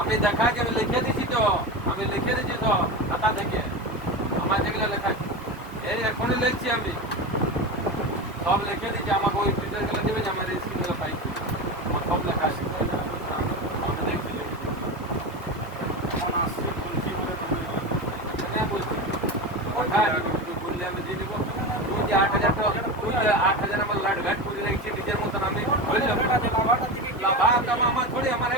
আমি দেখা যে আমি লিখে দিছি তো খাতা থেকে আমার যেগুলো লেখা এই এখনই লিখছি আমি সব লিখে দিচ্ছি আমাকে ওই ডিটেলগুলো দেবে যে আমার স্ক্রিনগুলো পাইছি আমার সব লেখা আছে আমি দেখছি বললে আমি দিয়ে দেবো তুই যে 8,000 তুই যে 8,000 আমার লাট ঘাট করে রেখেছি নিজের মতন আমি বললাম আমার থোড়ি আমার